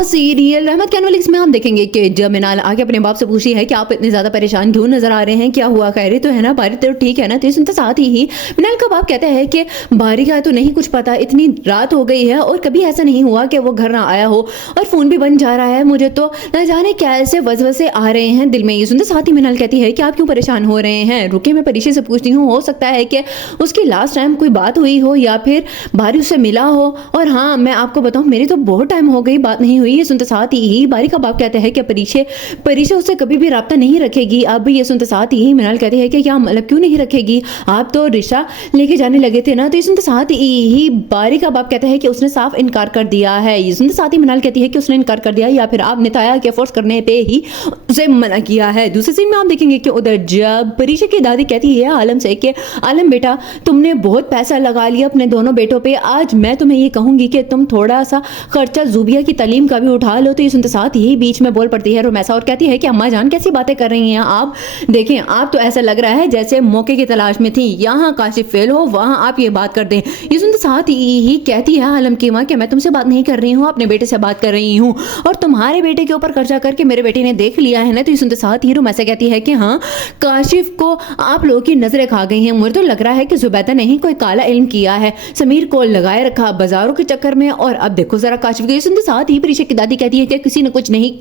Drama serial रहमत के एनोलिक्स में हम देखेंगे कि जब मिनाल आके अपने बाप से पूछी है कि आप इतने ज्यादा परेशान क्यों नजर आ रहे हैं, क्या हुआ, खैर तो है ना, बारी तो ठीक है ना। तो सुनते साथ ही मिनाल का बाप कहता है कि बारी का तो नहीं कुछ पता, इतनी रात हो गई है और कभी ऐसा नहीं हुआ कि वो घर ना आया हो और फोन भी बन जा रहा है, मुझे तो न जाने कैसे वसवसे आ रहे हैं दिल में। ये सुनते साथ ही मिनाल कहती है कि आप क्यों परेशान हो रहे हैं, रुके मैं परीक्षा से पूछती हूँ, हो सकता है कि उसकी लास्ट टाइम कोई बात हुई हो या फिर बारी उससे मिला हो। और हाँ, मैं आपको बताऊं, मेरी तो बहुत टाइम हो गई बात नहीं हुई। ये सुनते साथ ही बारी का बाप कहते हैं कि परीक्षा उससे कभी भी राब्ता नहीं रखेगी। अब ये सुनते साथ ही मिनाल कहते हैं कि क्या मतलब क्यों नहीं रखेगी, आप तो रिश्ता लेके जाने लगे थे ना। तो ये सुनते साथ ही बारी का बाप कहता है कि उसने साफ इनकार कर दिया है। ये सुनते साथ ही मिनाल कहती है कि उसने इनकार कर दिया या फिर आपने ताया के फोर्स करने पे ही उसे मना किया है। दूसरे सीन में आप देखेंगे कि उधर जब परीक्षा की दादी कहती है आलम से कि आलम बेटा, तुमने बहुत पैसा लगा लिया अपने दोनों बेटों पे, आज मैं तुम्हें ये कहूंगी कि तुम थोड़ा सा खर्चा जुबिया की तालीम का भी उठा लो। तो ये सुनते साथ ही बीच में बोल पड़ती है रुमैसा और कहती है कि अम्मा जान कैसी बातें कर रही हैं आप, देखें आप तो ऐसा लग रहा है जैसे मौके की तलाश में थी, यहाँ काशिफ फेल हो वहां आप ये बात कर दें। ये सुनते साथ ही कहती है आलम की माँ कि मैं तुमसे बात नहीं कर रही हूँ, अपने बेटे से बात कर रही हूँ और तुम्हारे बेटे के ऊपर खर्चा करके मेरे बेटे ने देख लिया है ना। तो ये सुनते साथ ही रुमैसा कहती है कि हाँ, काशिफ को आप लोगों की नजरें खा गई हैं, मुझे तो लग रहा है कि जुबैदा ने ही कोई काला इल्म किया है, समीर को लगाए रखा बाजारों के चक्कर में और अब देखो जरा काशिफ की। सुनते साथ ही परीक्षा की दादी कहती है कि किसी ने कुछ नहीं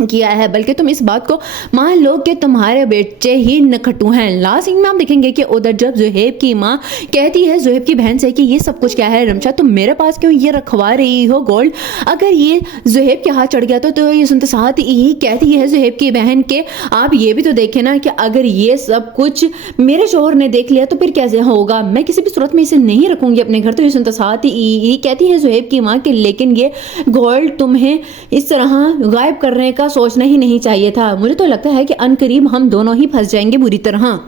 किया है, बल्कि तुम इस बात को मान लो कि तुम्हारे बच्चे ही नखटू हैं। लास्ट सीन में हम देखेंगे कि उधर जब जुहेब की माँ कहती है जुहेब की बहन से कि ये सब कुछ क्या है रमशा, तुम मेरे पास क्यों ये रखवा रही हो गोल्ड, अगर ये जुहेब के हाथ चढ़ गया तो ये सुनते साथ ही कहती है जुहेब की बहन के आप ये भी तो देखें ना कि अगर ये सब कुछ मेरे शोहर ने देख लिया तो फिर कैसे होगा, मैं किसी भी सूरत में इसे नहीं रखूंगी अपने घर। तो ये सुनते साथ ही कहती है जुहेब की माँ कि लेकिन ये गोल्ड तुम्हें इस तरह गायब करने का सोचना ही नहीं चाहिए था, मुझे तो लगता है कि अनकरीब हम दोनों ही फंस जाएंगे बुरी तरह।